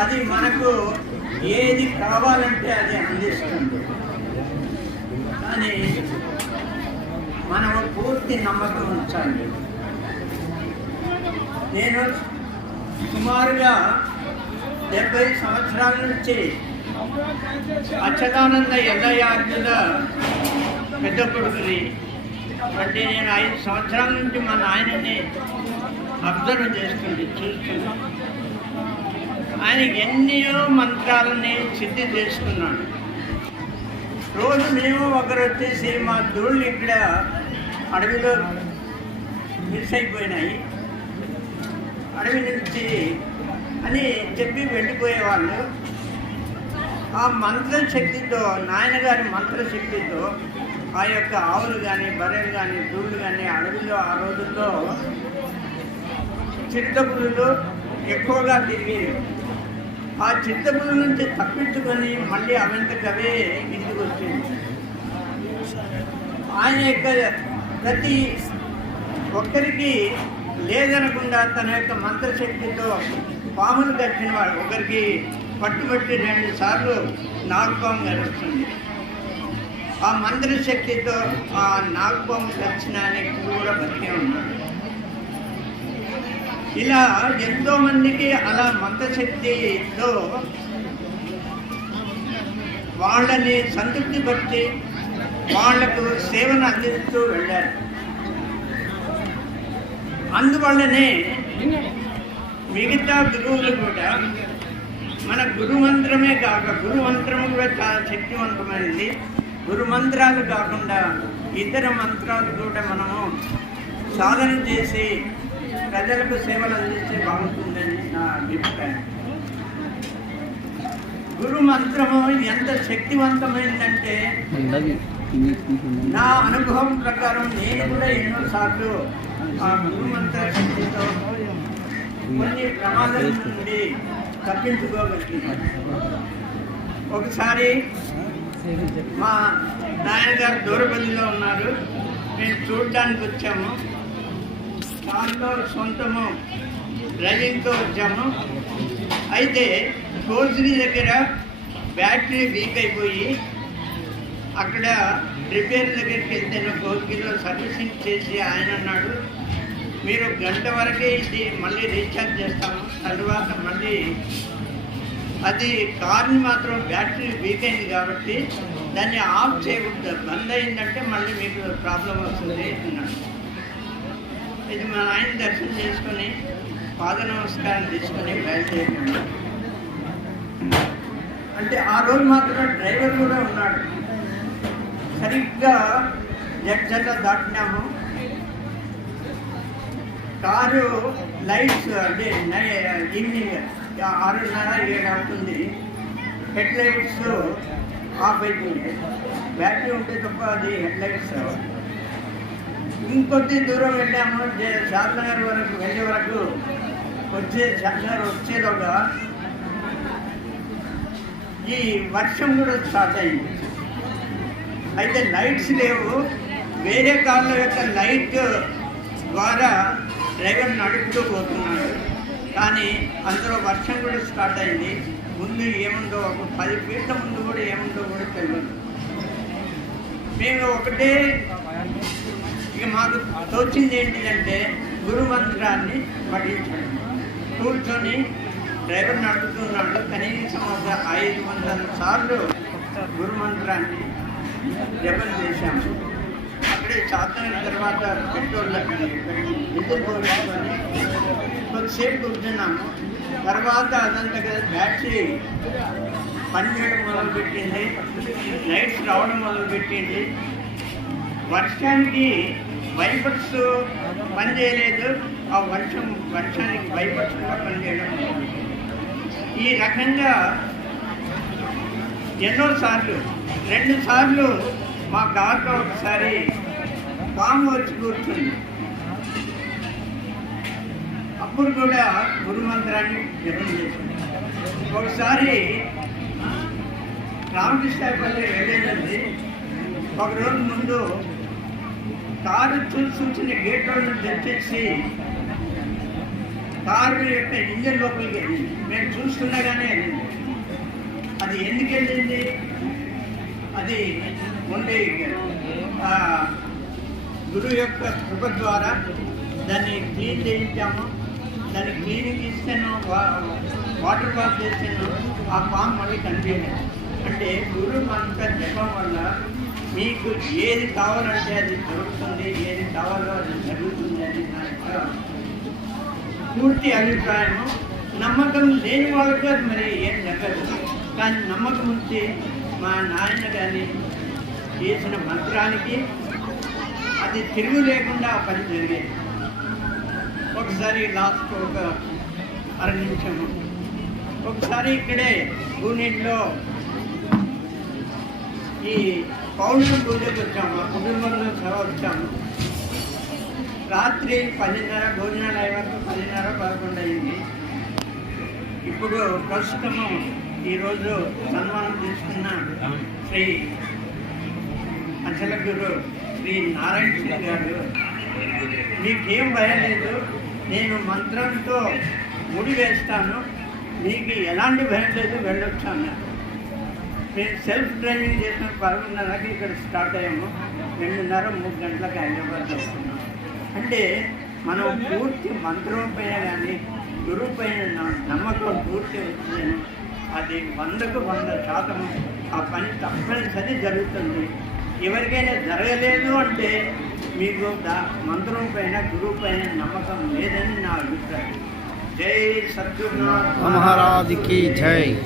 అది మనకు ఏది కావాలంటే అది అందిస్తుంది. కానీ మనము పూర్తి నమ్మకం ఉంచాలి. నేను సుమారుగా డెబ్బై సంవత్సరాల నుంచి అచ్చదానంద ఎల్లయార్జుల పెద్ద కొడుకుని అంటే నేను ఐదు సంవత్సరాల నుంచి మా నాయనని అబ్జర్వ్ చేస్తుంది చూస్తున్నాను ఆయన ఎన్నో మంత్రాలని సిద్ధి చేసుకున్నాడు. రోజు మేము ఒకరు వచ్చేసి మా దూళ్ళు ఇక్కడ అడవిలో మిస్ అయిపోయినాయి అడవి నుంచి అని చెప్పి వెళ్ళిపోయేవాళ్ళు. ఆ మంత్రశక్తితో నాయనగారి మంత్రశక్తితో ఆ యొక్క ఆవులు కానీ బర్రెలు కానీ దూళ్ళు కానీ అడవిలో ఆ రోజుల్లో చిత్తపులులు ఎక్కువగా తిరిగేవి. ఆ చిత్తముల నుంచి తప్పించుకొని మళ్ళీ అవంతకవే ఇంటికి వచ్చింది ఆయన యొక్క ప్రతి ఒక్కరికి లేదనకుండా తన యొక్క మంత్రశక్తితో పాములు కట్టిన వాడు ఒకరికి పట్టుబట్టి రెండు సార్లు నాగపాము కలుస్తుంది ఆ మంత్రశక్తితో ఆ నాగపాము దర్శనానికి కూడా బతికే ఉన్నాడు. ఇలా ఎంతో మందికి అలా మంత్రశక్తితో వాళ్ళని సంతృప్తి పట్టి వాళ్ళకు సేవను అందిస్తూ వెళ్ళారు. అందువల్లనే మిగతా గురువులు కూడా మన గురుమంత్రమే కాక గురుమంత్రము కూడా చాలా శక్తివంతమైనది గురుమంత్రాలు కాకుండా ఇతర మంత్రాలు కూడా మనము సాధన చేసి ప్రజలకు సేవలు అందిస్తే బాగుంటుందని నా అభిప్రాయం. గురు మంత్రము ఎంత శక్తివంతమైందంటే నా అనుభవం ప్రకారం నేను కూడా ఎన్నోసార్లు ఆ గురు మంత్ర శక్తితో కొన్ని ప్రమాదాల నుండి తప్పించుకోగలిగినాను ఒకసారి మా నాయనగారు దూరబల్లిలో ఉన్నారు. మేము చూడడానికి వచ్చాము. దాంతో సొంతము డ్రైవింగ్తో వచ్చాము. అయితే కోర్సుని దగ్గర బ్యాటరీ వీక్ అయిపోయి అక్కడ రిపేర్ దగ్గరికి వెళ్తాను కోర్సులో సర్వీసింగ్ చేసి ఆయన అన్నాడు మీరు గంట వరకే ఇది మళ్ళీ రీఛార్జ్ చేస్తాము. తర్వాత మళ్ళీ అది కార్ని మాత్రం బ్యాటరీ వీక్ అయింది కాబట్టి దాన్ని ఆఫ్ చేయకూడదు. బంద్ అయిందంటే మళ్ళీ మీకు ప్రాబ్లం వస్తుంది అన్నాడు. ఇది మా ఆయన దర్శనం చేసుకొని పాద నమస్కారం తీసుకొని బయలుదేరాము అంటే ఆ రోజు మాత్రం డ్రైవర్ కూడా ఉన్నాడు. సరిగ్గా జడ్జల్లా దాటినాము. కారు లైట్స్ అంటే ఈవినింగ్ ఆరున్నర ఏడు అవుతుంది. హెడ్ లైట్స్ ఆఫ్ అయిపోయింది బ్యాటరీ ఉంటే తప్ప అది హెడ్ లైట్స్ ఇంకొద్ది దూరం వెళ్ళాము. జే- వరకు వెళ్ళే వరకు వచ్చే శాంతనగర్ వచ్చేలోగా ఈ వర్షం కూడా స్టార్ట్ అయింది. అయితే లైట్స్ లేవు. వేరే కార్ల యొక్క లైట్ ద్వారా డ్రైవర్ నడుపుతూ పోతున్నాడు. కానీ అందులో వర్షం కూడా స్టార్ట్ అయింది. ముందు ఏముందో ఒక పది ఫీట్ల ముందు కూడా ఏముందో కూడా తెలియదు మేము ఒకటే ఇక మాకు తోచింది ఏంటిదంటే గురు మంత్రాన్ని పఠించడం. కూర్చొని డ్రైవర్ నడుపుతున్నాడు. కనీసం ఒక ఐదు వందల సార్లు గురు మంత్రాన్ని జపం చేశాము. అక్కడే సాధన తర్వాత పెట్రోల్ విద్యుత్ పోగొట్టుకొని కొద్దిసేపు కూర్చున్నాము. తర్వాత అదంతా కదా బ్యాటరీ పనిచేయడం మొదలుపెట్టింది. లైట్స్ రావడం మొదలుపెట్టింది. వర్షానికి వైపర్స్ పనిచేయలేదు ఆ వర్షం వర్షానికి వైపర్స్ కూడా పనిచేయడం ఈ రకంగా ఎన్నోసార్లు రెండు సార్లు మా కార్లో ఒకసారి పాము వచ్చి కూర్చుంది. అప్పుడు కూడా గురు మంత్రాన్ని జపం చేసింది. ఒకసారి రామకృష్ణపల్లి వెళ్ళేదండి ఒక రోజు ముందు తారు చూసి చూసిన గేట్లో తెచ్చేసి కారు యొక్క ఇంజన్ లోపలికి వెళ్ళింది మేము చూస్తుండగానే అది ఎందుకు వెళ్ళింది? అది ఉండే ఆ, గురువు యొక్క కృప ద్వారా దాన్ని క్లీన్ చేయించాము. దాన్ని క్లీనింగ్ ఇస్తాను వాటర్ బాత్ చేసాను ఆ పాము మళ్ళీ కనిపించాను అంటే గురువు మంత్ర జపం వల్ల మీకు ఏది కావాలంటే అది దొరుకుతుంది ఏది కావాలో అది జరుగుతుంది అని నా యొక్క పూర్తి అభిప్రాయము. నమ్మకం లేని వాళ్ళకి అది మరి ఏం జరగదు. కానీ నమ్మకం ఉంటే మా నాయన కానీ చేసిన మంత్రానికి అది తిరుగు లేకుండా ఆ పని జరిగేది. ఒకసారి లాస్ట్ ఒక అర నిమిషము. ఒకసారి ఇక్కడే భూనీటిలో ఈ పౌర్ణమి పూజకు వచ్చాము మా కుటుంబంలో సహా వచ్చాము. రాత్రి పదిన్నర భోజనాలు అయ్యే వరకు పదిన్నర పదకొండు అయింది. ఇప్పుడు ప్రస్తుతము ఈరోజు సన్మానం తీసుకున్న శ్రీ అచల గురు శ్రీ నారాయణ సింగ్ గారు. మీకేం భయం లేదు నేను మంత్రంతో ముడి వేస్తాను మీకు ఎలాంటి భయం లేదు వెళ్ళొచ్చు అన్నారు. మేము సెల్ఫ్ డ్రైవింగ్ చేసిన పదకొండున్నరకి ఇక్కడ స్టార్ట్ అయ్యాము. రెండున్నర మూడు గంటలకు హైదరాబాద్ వస్తున్నాం. అంటే మనం పూర్తి మంత్రం పైన కానీ గురువుపైన నమ్మకం పూర్తి వచ్చిందని అది వందకు వంద శాతం ఆ పని తప్పనిసరి జరుగుతుంది. ఎవరికైనా జరగలేదు అంటే మీకు దా మంత్రం పైన గురువు పైన నమ్మకం లేదని నా అభిప్రాయం. జై సత్యనాథ్ మహారాజుకి జై.